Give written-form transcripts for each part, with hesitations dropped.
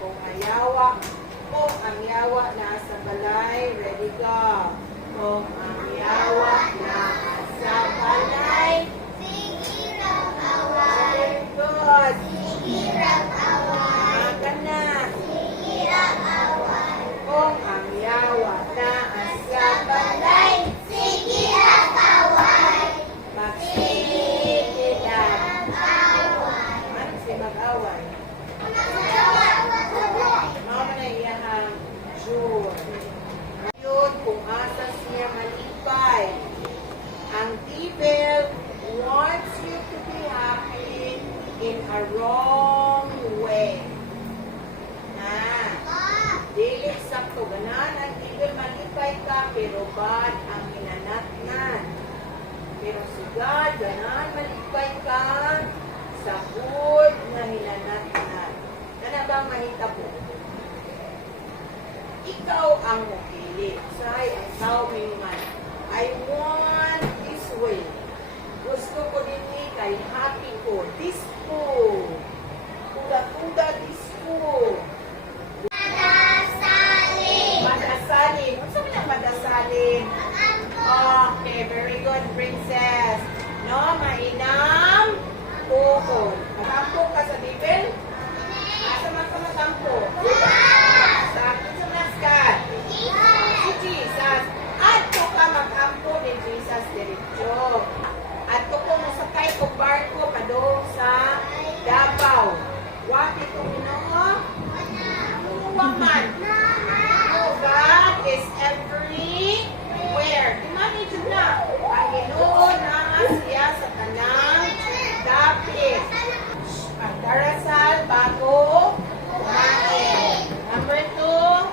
Kung ayawa, kung ang yawa nasa balay, ready go. Kung ang yawa nasa balay, Sigirang away, good. sigirang away, Makan na. sigirang away, Kung ang yawa nasa balay, sigirang away, magsigilan. away. Ano si mag-away? Mama na iyahang June. Yun kung asa siya malipay. Ang devil wants you to be happy in a wrong way. Dili sakto ganan ang devil malipay ka pero bad ang hinanatnan. Pero si God ganan malipay ka sa good na hinanatnan. Ano ba mahita po? Ikaw ang mupili. Say, ang tao man. I want this way. Gusto ko din kay happy ko. Disco. Kuda-kuda disco. Madasalin, Madasalin. Ano sabi ng madasalin? Okay, very good, princess. No, mainam. Tukol. Matampo ka sa bibel? Asa man ka matampo? Sa akin sa naskat. Si Jesus. Ato ka mag-ampo ni Jesus diretso. Ato ko musakay kong barko padong sa Davao. Wati ko minungo? Waman. Oh, God is everywhere. Imani dyan na. Ang Ginoo na siya sa tanang dapit. Ang darasal bago kumain. Number 2.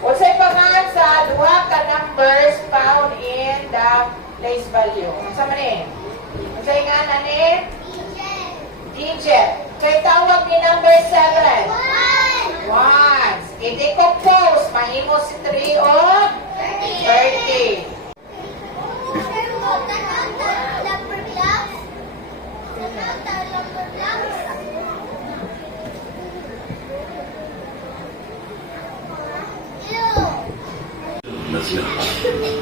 Usay pangalan sa duha ka numbers found in the place value. Unsa man ni? Unsay ngalan ni? Digit. Kay tawag ni number 7. Ones. I-decompose. Mahimo si 3 o 30. Ew. نصيحة